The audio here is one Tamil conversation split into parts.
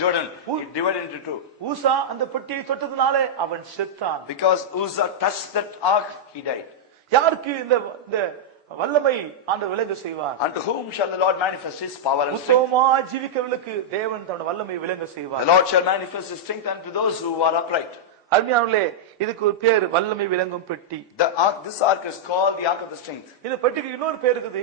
Jordan, it divided into two. ஊசா அந்த பெட்டியை தொட்டதுனாலே அவன் செத்தான். Because Uzzah touched that ark, he died. யாருக்கு இந்த வல்லமை ஆண்டவர் விளங்க செய்வார்? Unto whom shall the Lord manifest his power and strength? உத்தமமா ஜீவிக்கிறவர்களுக்கு தேவன் தன்னுடைய வல்லமை விளங்க செய்வார். The Lord shall manifest his strength unto those who are upright. அருமையானவர்களே, இதுக்கு ஒரு பேர் வல்லமை விளங்கும் பெட்டி. This ark is called the ark of the strength. இந்த பெட்டிக்கு இன்னொரு பேர் இருக்குது,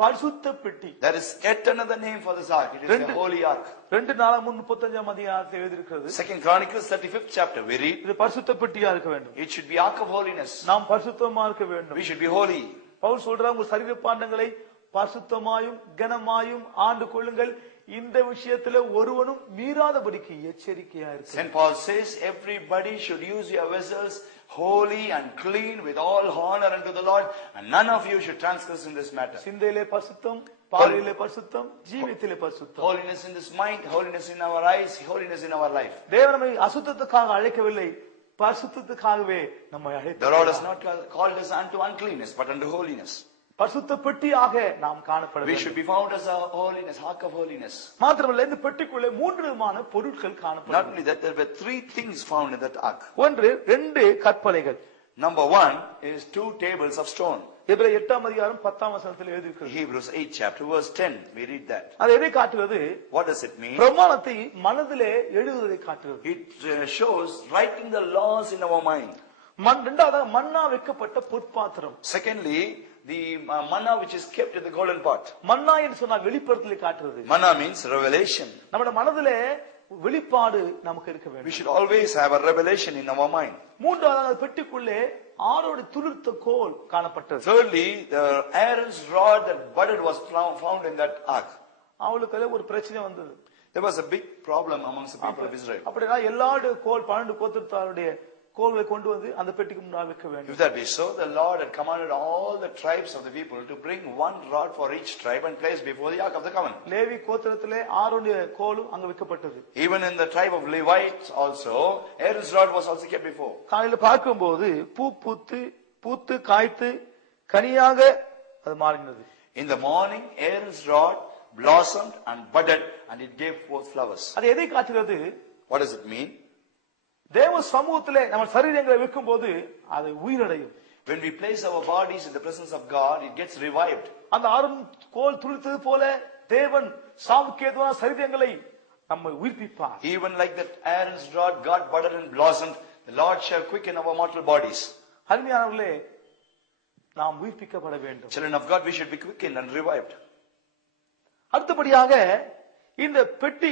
பரிசுத்த பெட்டி. There is yet another name for this ark. It is the holy ark. 2:35 அதிகாரத்தில் எழுதியிருக்கிறது. 2 Chronicles 35th chapter we read, இது பரிசுத்த பெட்டியா இருக்க வேண்டும். it should be ark of holiness. நாம் பரிசுத்தமா இருக்க வேண்டும். We should be holy. Pavul சொல்றார், உங்கள் சரீர பாண்டங்களை பரிசுத்தமாயும் கனமாயும் ஆண்டு கொள்ளுங்கள், இந்த விஷயத்துல ஒருவனும் மீறாதபடிக்கு எச்சரிக்கையா இருக்கு. St. Paul says everybody should use your vessels holy and clean with all honor unto the Lord, and none of you should transgress in this matter. சிந்தையிலே பரிசுத்தம், பார்வையிலே பரிசுத்தம், ஜீவியத்திலே பரிசுத்தம். Holiness in this mind, holiness in our eyes, holiness in our life. தேவன் நம்மை அசுத்தத்துக்காக அழைக்கவில்லை, பரிசுத்தத்துக்காகவே நம்மை அழைத்தார். The Lord has not called us unto uncleanness but unto holiness. பரிசுத்த பெட்டியாக நாம் காணப்பட We should வேண்டும். be found as a holiness, ark of holiness. மாத்திரமல்ல, இந்த பெட்டிக்குள்ளே 3 விதமான பொருட்கள் Not காணப்படும். only that, there were 3 things found in that ark. ஒன்று 2 கற்பலைகள். Number 1 is 2 tables of stone. எபிரேயர் 8 அதிகாரம் 10 வசனத்தில் எழுதியிருக்கிறது. Hebrews 8 chapter verse 10, we read that. அது எதை காட்டுகிறது? What does it mean? பிரமாணத்தை மனதிலே எழுதுவதை காட்டுகிறது. It shows writing the laws in our mind. இரண்டாவதாக மன்னா வைக்கப்பட்ட பொற்பாத்திரம். Secondly, the manna which is kept in the golden pot. மன்னா என்று சொன்னால் வெளிப்படுத்தலை காட்டுகிறது. Manna means revelation. நம்முடைய மனதிலே வெளிப்பாடு நமக்கு இருக்க We வேண்டும். should always have a revelation in our mind. மூன்றாவதாக பெட்டிக்குள்ளே ஆரோடு துளிர்த்த கோல் காணப்பட்டது. Thirdly, Aaron's rod that budded was found in that ark. அவளுக்கு ஒரு பிரச்சனை வந்தது. There was a big problem amongst the people of Israel. அப்படினா எல்லாரும் கோல் 12 கோத்திரத்தாருடைய கோல்களை கொண்டு வந்து அந்த பெட்டிக்கு முன்னால் வைக்க வேண்டும். If that be so, the Lord had commanded all the tribes of the people to bring one rod for each tribe and place before the ark of the covenant. Levi கோத்திரத்திலே ஆரோனுடைய கோலும் அங்க வைக்கப்பட்டது. Even in the tribe of Levites also, Aaron's rod was also kept before. காலையில பார்க்கும்போது பூத்து காய்த்து கனியாக அது மாறினது. In the morning, Aaron's rod blossomed and budded and it gave forth flowers. அது எதை காட்டுகிறது? What does it mean? தேவ சமூகத்திலே நம்ம சரீரங்களை வைக்கும்போது அது உயிரடையும். When we place our bodies in the presence of God, it gets revived. அந்த ஆரோன் கோல் துளிர்த்தது போல தேவன் சாவுக்கேதுவான சரீரங்களை நம்மை உயிர்ப்பிப்பார். Even like that Aaron's rod, God budded and blossomed, the Lord shall quicken our mortal bodies. அருமையானவர்களே, நாம் உயிர்ப்பிக்கப்பட வேண்டும். Children of God, we should be quickened and revived. அடுத்தபடியாக இந்த பெட்டி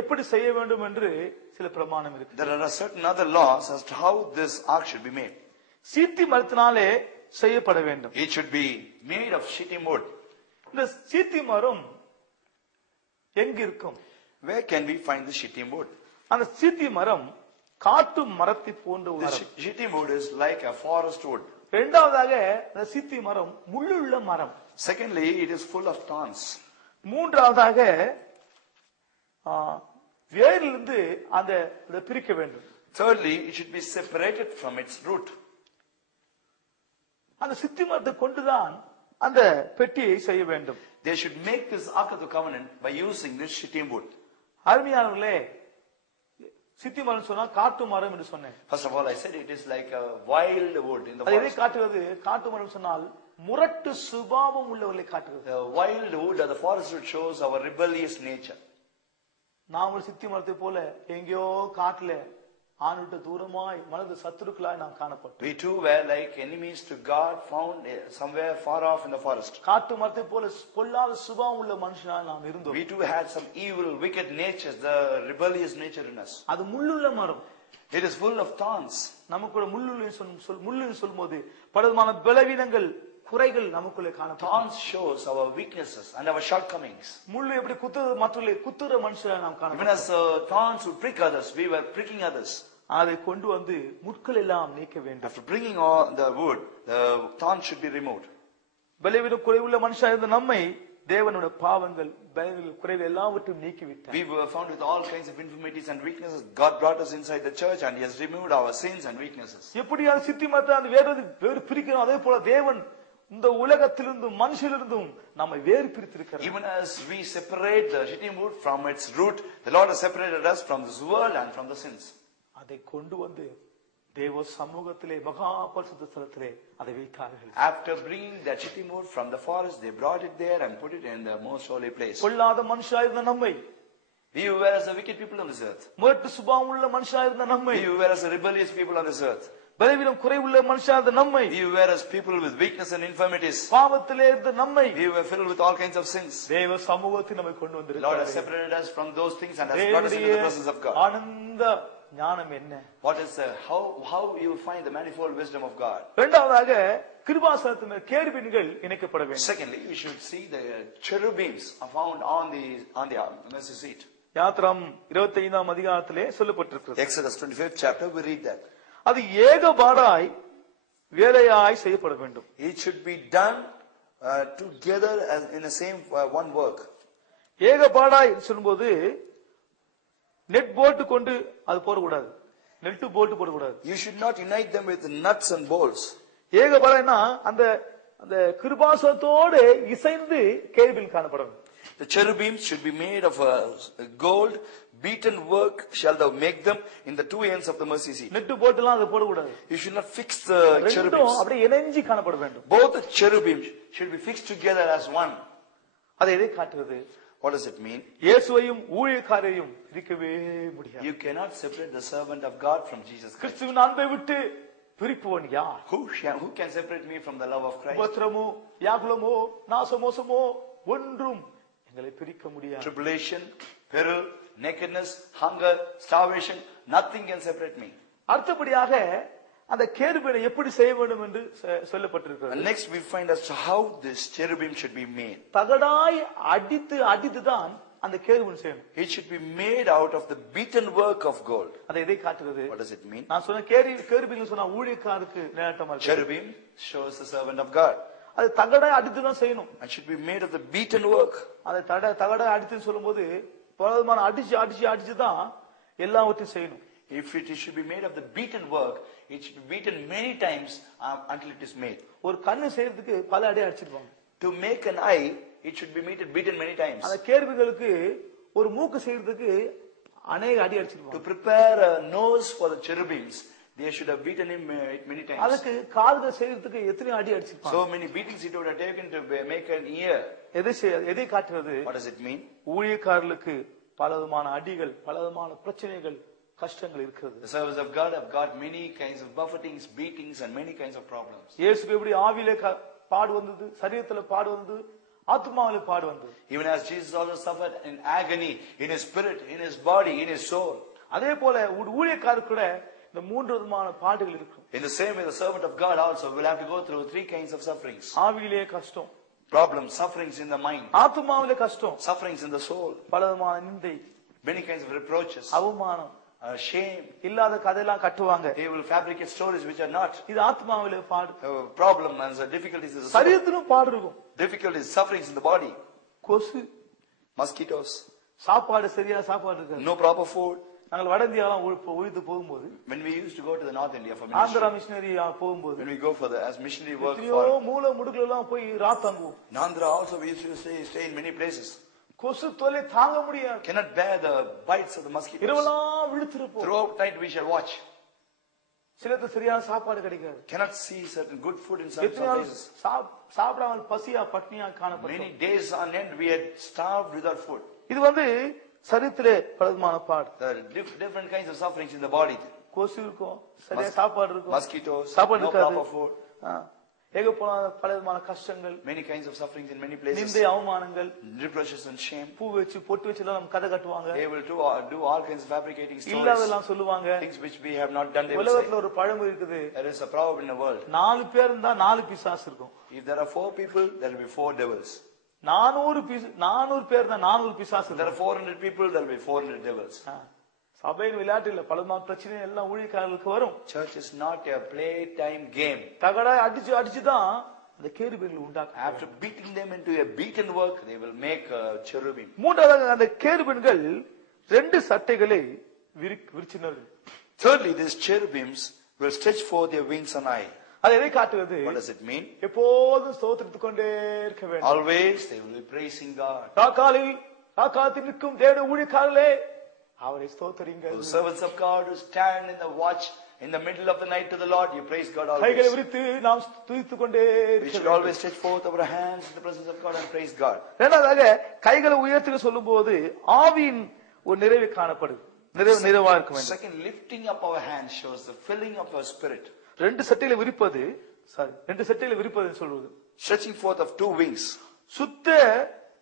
எப்படி செய்ய வேண்டும் என்று சில பிரமாணம் இருக்கு. There are certain other laws as to how this ark should be made. சீத்தி மரத்தினாலே செய்யப்பட வேண்டும். It should be made of shittim wood. இந்த சீத்தி மரம் எங்க இருக்கும்? Where can we find the shittim wood? அந்த சீத்தி மரம் காட்டு மரத்தை போன்ற ஒரு The மரம். shittim wood is like a forest wood. இரண்டாவதாக அந்த சீத்தி மரம் முள்ளுள்ள மரம். Secondly, it is full of thorns. மூன்றாவதாக வேரிலிருந்து அதை பிரிக்க வேண்டும். Thirdly, it should be separated from its root. அந்த சித்தி மரத்தை கொண்டுதான் அந்த பெட்டியை செய்ய வேண்டும். They should make this ark of the covenant by using this shittim wood. அருமையானவர்களே, சித்தி மரம் சொன்னா காட்டு மரம் என்று சொன்னேன். First of all, I said it is like a wild wood in the அது எதை forest. காட்டுவது? காட்டு மரம் சொன்னால் முரட்டு சுபாவம் உள்ளவர்களை காட்டுவது. The wild wood or the forest wood shows our rebellious nature. நாங்கள் சித்தி மரத்தை போல எங்கேயோ காட்டுல ஆணுட்டு தூரமாய் மனது சத்துருக்களாய் நாம் காணப்பட்டோம். We too were like enemies to God, found somewhere far off in the forest. காட்டு மரத்தை போல பொல்லாத சுபாவம் உள்ள மனுஷனாய் நாம் இருந்தோம். We too had some evil, wicked natures, the rebellious nature in us. அது முள்ளுள்ள மரம். It is full of thorns. நமக்குள்ள முள்ளுன்னு சொல்லும்போது பலவிதமான பலவீனங்கள் குறைகள் நமக்குள்ளே காணப்படும். Thorns shows our weaknesses and our shortcomings. முள்ளு எப்படி குத்துற மனுஷனை நாம் காணப்படும். Even as thorns would prick others, we were pricking others. அதை கொண்டு முட்கள் எல்லாம் நீக்க வேண்டும். After bringing all the wood, the thorns should be removed. பலவீன குறைவுள்ள மனுஷன் இருந்த நம்மை தேவனுடைய பாவங்கள் பலவீனங்கள் குறைகள் எல்லாவற்றையும் நீக்கிவிட்டார். We were found with all kinds of infirmities and weaknesses. God brought us inside the church and He has removed our sins and weaknesses. எப்படியான சித்தி மரத்தை அந்த வேறு பிரிக்கிறோம், அதே போல தேவன் இந்த உலகத்திலிருந்தும் மனுஷிலிருந்தும் நம்மை வேறு பிரித்திருக்கிறார். Even as we separate the shittim wood from its root, the Lord has separated us from this world and from the sins. அதை கொண்டு வந்து தேவ சமூகத்திலே மகா பரிசுத்த ஸ்தலத்திலே அதை வைத்தார்கள். After bringing that shittim wood from the forest, they brought it there and put it in the most holy place. பொல்லாத மனுஷாயிருந்த நம்மை, We who were as the wicked people on this earth, முரட்டு சுபாவம் உள்ள மனுஷாயிருந்த நம்மை, we who were as the rebellious people on this earth, பலவீனம் குறைவுள்ள மனுஷாயிருந்த நம்மை, we who were as people with weakness and infirmities, பாவத்திலே இருந்த நம்மை, we who were filled with all kinds of sins. தேவ சமூகத்தில் நம்மை கொண்டு The Lord has வந்திருக்கிறார். separated us from those things and has brought us into the presence of God. ஆனந்த ஞானம் என்ன? What is how you find the manifold wisdom of God? இரண்டாவதாக கிருபாசனத்தின் மேல் கேருபீன்கள் இணைக்கப்பட வேண்டும். Secondly, we should see the cherubims are found on the mercy seat. யாத்திராம் 25ஆம் அதிகாரத்திலே சொல்லப்பட்டிருக்கிறது. Exodus 25th chapter, we read that. அது ஏகபாடாய் வேலையாய் செய்யப்பட வேண்டும். It should be done together as in the same one work. ஏகபாடாய் சொல்லும்போது நெட் போட்டு கொண்டு அது போடக்கூடாது, நெட்டு போட்டு போடக்கூடாது. You should not unite them with nuts and bolts. ஏகபாடாய்னா அந்த அந்த கிருபாசனத்தோடு இசைந்து கேருபீன் காணப்படும். The cherubims should be made of gold, beaten work shall thou make them in the two ends of the mercy seat. Net போட்டுலாம் அது போடக்கூடாது. You should not fix the ரெண்டும் cherubims. அப்படியே இணைஞ்சு காணப்பட வேண்டும். Both the cherubims should be fixed together as one. அதை எதை காட்டுகிறது? What does it mean? இயேசுவையும் ஊழியக்காரரையும் பிரிக்கவே முடியாது. You cannot separate the servant of God from Jesus Christ. கிறிஸ்துவின் அன்பை விட்டு பிரிப்பவன் யார்? Who can separate me from the love of Christ? உபத்திரமோ வியாகுலமோ நாசமோசமோ ஒன்றும் எங்களை பிரிக்க முடியாது. Tribulation, peril, nakedness, hunger, starvation, nothing can separate me. அடுத்தபடியாக அந்த கேருபீனை எப்படி செய்ய வேண்டும் என்று சொல்லப்பட்டிருக்கிறது. And next we find as to how this cherubim should be made. தகடாய் அடித்து தான் அந்த கேருபீன் செய்யணும். It should be made out of the beaten work of gold. அதை எதை காட்டுகிறது? What does it mean? நான் சொன்ன கேருபீன் சொன்னா ஊழியக்காரருக்கு நேரமா இருக்கு. Cherubim shows the servant of God. அது தகடாய் அடித்து தான் செய்யணும். And should be made of the beaten work. அதை தகடாய் அடித்துன்னு சொல்லும்போது பலவிதமான அடிச்சு தான் எல்லாவற்றையும் செய்யணும். If it should be made of the beaten work, it should be beaten many times until it is made. ஒரு கண்ணு செய்யறதுக்கு பல அடி அடிச்சிருப்பாங்க. To make an eye, it should be beaten many times. அந்த கேருபீன்களுக்கு ஒரு மூக்கு செய்யறதுக்கு அநேக அடி அடிச்சிருப்பாங்க. To prepare a nose for the cherubims, they should have beaten him many times. அதுக்கு காதுகள் செய்யறதுக்கு எத்தனை அடி அடிச்சிருப்பாங்க. So many beatings it would have taken to make an ear. எதை காட்டுறது? What does it mean? ஊழியக்காரர்களுக்கு பலவிதமான அடிகள், பலவிதமான பிரச்சனைகள், கஷ்டங்கள் இருக்கிறது. The servants of God have got many kinds of buffetings, beatings and many kinds of problems. இயேசுக்கு எப்படி ஆவியிலே பாடு வந்தது, சரீரத்துல பாடு வந்தது, ஆத்மாவிலே பாடு வந்தது. Even as Jesus also suffered in agony, in his spirit, in his body, in his soul. அதே போல ஊழியக்காரருக்கு கூட இந்த மூன்று விதமான பாடுகள் இருக்கும். In the same way, the servant of God also will have to go through three kinds of sufferings. ஆவியிலே கஷ்டம், Problems, sufferings in the mind, ஆத்மாவிலே கஷ்டம், sufferings in the soul, பலவிதமான நிந்தை, many kinds of reproaches, அவமானம், shame. இல்லாத கதையெல்லாம் கட்டுவாங்க. They will fabricate stories which are not. இது ஆத்மாவிலே பாடு. Problem and the difficulties in the soul. சரீரத்திலும் பாடு இருக்கும். Difficulties, sufferings in the body. கொசு, Mosquitoes, சாப்பாடு சரியா சாப்பாடு இருக்காது. no proper food. நாங்கள் வட இந்தியாலாம் உயிர்த்து போகும்போது, When we used to go to the North India for Andhra ministry, missionary போகும்போது, when we go for the as missionary work எத்தனையோ for மூல முடுக்குல எல்லாம் போய் ராத்தங்குவோம். in Andhra also we used to stay in many places. கொசு தொல்லை தாங்க முடியாது. Cannot bear the bites of the mosquitoes. இரவெல்லாம் விழுத்திருப்போம். Throughout night we shall watch. சிலருக்கு சரியான சாப்பாடு கிடைக்காது. Cannot see certain good food in some எத்தனை நாள் places. சாப்பிடாமல் பசியா பட்னியா Many காணப்பட்டோம். days on end we had starved without food. இது சரீரத்திலே பலவிதமான பாடு. There are different kinds of sufferings in the body. கொசு இருக்கும், சரியா சாப்பாடு இருக்கும், Mosquitoes, சாப்பாடு no இருக்காது, proper food. பலவிதமான கஷ்டங்கள், Many kinds of sufferings in many places. நிந்தை அவமானங்கள், Reproaches and shame. பூ வச்சு பொட்டு வச்சு எல்லாம் நம்ம கதை கட்டுவாங்க. They will do all kinds of fabricating stories. இல்லாதெல்லாம் சொல்லுவாங்க. Things which we have not done. They will உலகத்துல say. ஒரு பழமொழி இருக்குது. There is a proverb in the world. 4 பேர் இருந்தா 4 பிசாசு இருக்கும். If there are 4 people, there will be 4 devils. 400 பேர் இருந்தா 400 பிசாசு If there இருக்கும். are 400 people, there will be 400 devils. சபையின் விளையாட்டு இல்ல, பலவிதமான பிரச்சனை எல்லாம் ஊழியக்காரர்களுக்கு வரும். Church is not a playtime game. தகடாய் அடிச்சுதான் அந்த கேருபீன்கள் உண்டாக்கும். After beating them into a beaten work, they will make a cherubim. மூன்றாவது அந்த கேருபீன்கள் 2 சட்டைகளை விரிச்சினார்கள். Thirdly, these cherubims will stretch forth their wings on high. அது எதை காட்டுவது? What does it mean? எப்போதும் ஸ்தோத்திரித்துக் கொண்டே இருக்க வேண்டும். Always they will be praising God. காக்காத்தில் நிற்கும் தேவனுடைய ஊழியக்காரர்களே, அவரை ஸ்தோத்திரிங்கள். The servants of God who stand in the watch in the middle of the night to the Lord, you praise God கைகளை always. விரித்து நாம் துதித்துக் கொண்டே We இருக்க should வேண்டும். always stretch forth our hands in the presence of God and praise God. இரண்டாவதாக கைகளை உயர்த்தி சொல்லும் போது ஆவியின் ஒரு நிறைவு காணப்படுது. நிறைவா இருக்க வேண்டும். Second, lifting up our hands shows the filling of our spirit. ரெண்டு சட்டையில விரிப்பது சொல்வது Stretching forth of two wings. சுத்த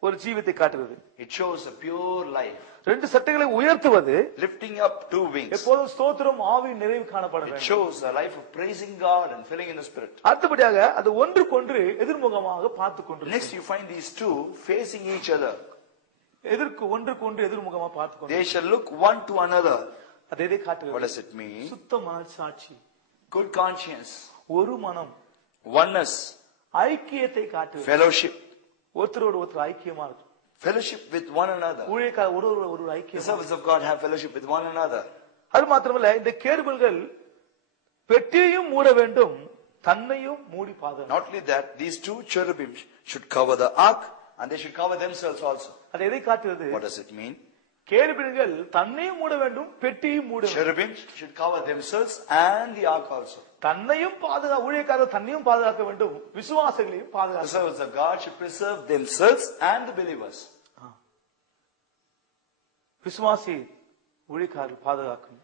ஒரு ஜீவித்தை காட்டுகிறது. It shows a pure life. ரெண்டு சட்டைகளை உயர்த்துவது Lifting up two wings. எப்போதும் ஸ்தோத்திரம் ஆவியின் நிறைவு காணப்பட It வேண்டும். shows a life of praising God and filling in the spirit. அடுத்தபடியாக அது ஒன்றுக்கொன்று எதிர்முகமாக பார்த்துக் கொண்டு Next you find these two facing each other. ஒன்றுக்கொன்று எதிர்முகமாக பார்த்துக் கொண்டு They shall look one to another. அது எதை What காட்டுகிறது? does it mean? சுத்த மனசாட்சி, Good conscience, ஒரு மனம், oneness, ஐக்கியத்தை காட்டுகிறது. fellowship, ஒருத்தரோடு ஒருத்தர் ஐக்கியமா இருக்கு. fellowship with one another. ஊழியக்கார ஒரு The ஐக்கியம். servants of God have fellowship with one another. அது மாத்திரமல்ல, இந்த கேருபல்கள் பெட்டியையும் மூட வேண்டும், தன்னையும் மூடி பாதுகாக்க. Not only that, these two cherubim should cover the ark and they should cover themselves also. அது எதை காட்டுகிறது? What does it mean? கேருபல்கள் தன்னையும் மூட வேண்டும், பெட்டியும் மூட வேண்டும். Cherubim should cover themselves and the ark also. தன்னையும் ஊழியக்காரர் தன்னையும் பாதுகாக்க வேண்டும், விசுவாசிகளையும் The பாதுகாக்க. servants of God should preserve themselves and the believers. விசுவாசி ஊழியக்காரர் பாதுகாக்கணும்.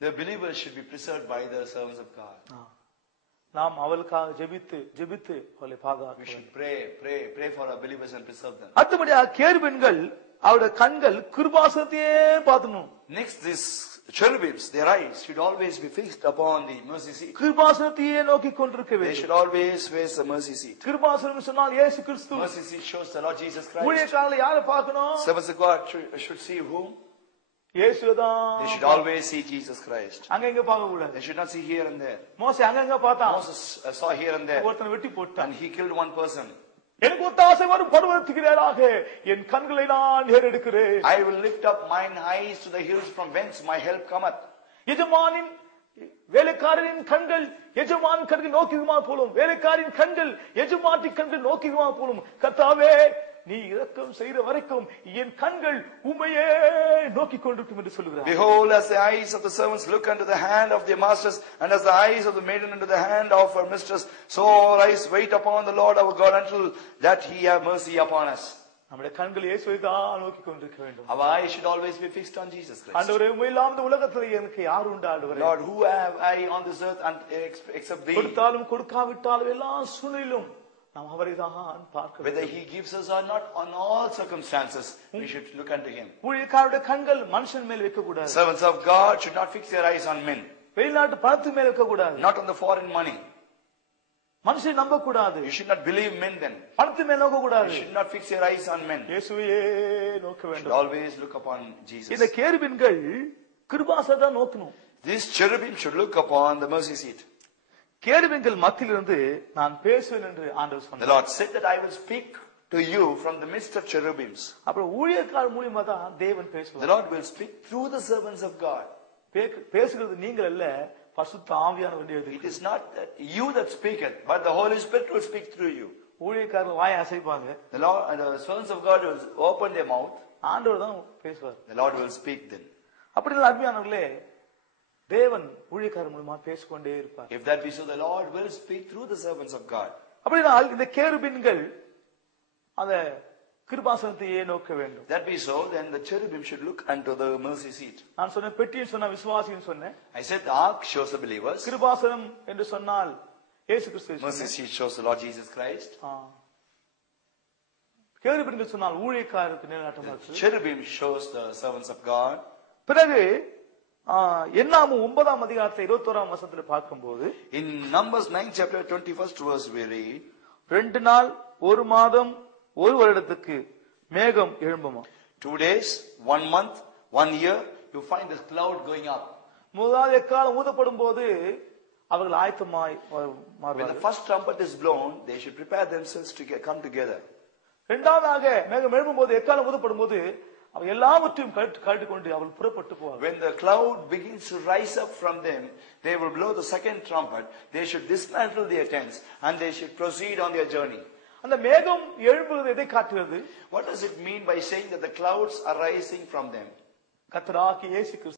The believers should be preserved by the servants of God. நாம் அவளுக்காக ஜெபித்து அவளை We பாதுகாக்க. should pray for our believers and preserve them. அடுத்தபடியாக கேருபீன்கள் அவருடைய கண்கள் கிருபாசனத்தையே பார்க்கணும். Next, these cherubims, their eyes should always be fixed upon the mercy seat. கிருபாசனத்தையே நோக்கி கொண்டிருக்க They வேண்டும். should always face the mercy seat. கிருபாசனம் சொன்னால் இயேசு கிறிஸ்து. Mercy seat shows the Lord Jesus Christ. ஊழியக்காரர்கள் யாரை பார்க்கணும்? Servants of God should see whom? இயேசுதான். They should always see Jesus Christ. அங்க எங்க பார்க்க கூடாது. They should not see here and there. மோசே அங்கங்க பார்த்தான். Moses saw here and there ஒருத்தனை வெட்டி போட்டான். and he killed one person. எனக்கு ஒத்தாசை வரும் பர்வதத்துக்கு நேராக என் கண்களை நான் ஏறெடுக்கிறேன். I will lift up mine eyes to the hills from whence my help cometh. எஜமானின் வேலைக்காரரின் கண்கள் எஜமான் கண்கள் நோக்கிதுமா போலும், வேலைக்காரின் கண்கள் எஜமானின் கண்கள் நோக்கிதுமா போலும். கர்த்தாவே, நீ இரக்கம் செய்கிற வரைக்கும் என் கண்கள் உம்மையே நோக்கிக் கொண்டிருக்கும் என்று சொல்கிறார். Behold, as the eyes of the servants look unto the hand of their masters, and as the eyes of the maiden unto the hand of her mistress, so our eyes wait upon the Lord our God until that he have mercy upon us. நம்முடைய கண்கள் இயேசுவை தான் நோக்கிக் கொண்டிருக்க வேண்டும். Our eyes should always be fixed on Jesus Christ. ஆண்டவரே, உம்மை இல்லாம இந்த உலகத்தில் எனக்கு யார் உண்டு ஆண்டவரே? Lord, who have I on this earth except thee? கொடுத்தாலும் கொடுக்காவிட்டாலும் எல்லா சூழ்நிலையிலும் நாம் அவரை தான் பார்க்க Whether வேண்டும். he gives us or not, on all circumstances, we should look unto him. ஊழியக்காரருடைய கண்கள் மனுஷன் மேல் வைக்க கூடாது. Servants of God should not fix their eyes on men, வெளிநாட்டு பணத்து மேல் வைக்க கூடாது. not on the foreign money. மனுஷனை நம்ப கூடாது. You should not believe men then. பணத்து மேல் நோக்க கூடாது. You should not fix your eyes on men. இயேசுவையே நோக்க You should வேண்டும். always look upon Jesus. இந்த கேருபீன்கள் கிருபாசனத்தை தான் நோக்கணும். These cherubim should look upon the mercy seat. கேருபீன்கள் மத்தியிலிருந்து நான் பேசுவேன் என்று ஆண்டவர் The சொன்னார். Lord said that I will speak to you from the midst of cherubims. அப்புறம் ஊழியக்காரர் மூலியமா தான் தேவன் The பேசுவார். Lord will speak through the servants of God. பேசுகிறது நீங்கள் அல்ல, பரிசுத்த ஆவியானவர். It is not you that speaketh, but the Holy Spirit will speak through you. ஊழியக்காரர் வாயை அசைப்பாங்க, The Lord and the servants of God will open their mouth. ஆண்டவர் தான் பேசுவார். The Lord will speak then. அப்படி இல்லை அருமையானவர்களே, தேவன் ஊழியக்காரர் மூலமா பேசிக்கொண்டே இருப்பார். If that be so, the Lord will speak through the servants of God. அப்படினால் இந்த கேருபீன்கள் அந்த கிருபாசனத்தையே நோக்க வேண்டும். That be so, then the cherubim should look unto the mercy seat. நான் சொன்ன பெட்டின்னு சொன்ன விசுவாசின்னு சொன்னேன். I said the ark shows the believers. கிருபாசனம் என்று சொன்னால் இயேசு கிறிஸ்து. Mercy seat shows the Lord Jesus Christ. கேருபீன்கள் சொன்னால் ஊழியக்காரருக்கு நிழலாட்டமா இருக்கு. Cherubim shows the servants of God. பிறகு என்னாகும் 9ஆம் அதிகாரத்தை 21ஆம் வசனத்துல பார்க்கும்போது, In Numbers 9 chapter 21st verse we read, 2 நாள் 1 மாதம் 1 வருடத்துக்கு மேகம் எழும்புமா. 2 days, 1 month, 1 year, you find this cloud going up. முதலாவது எக்காலம் ஊதப்படும் போது அவர்கள் ஆயத்தமாய் When the மாறுவார்கள். first trumpet is blown, they should prepare themselves to come together. இரண்டாவதாக மேகம் எழும்பும் போது எக்காலம் ஊதப்படும் போது அவ எல்லாவற்றையும் கழட்டி கொண்டு அவள் புறப்பட்டு போவாள். When the cloud begins to rise up from them, they will blow the second trumpet. They should dismantle their tents and they should proceed on their journey. அந்த மேகம் எழும்புவது எதை காட்டுகிறது? What does it mean by saying that the clouds are rising from them? கர்த்தராகிய இயேசு கிறிஸ்து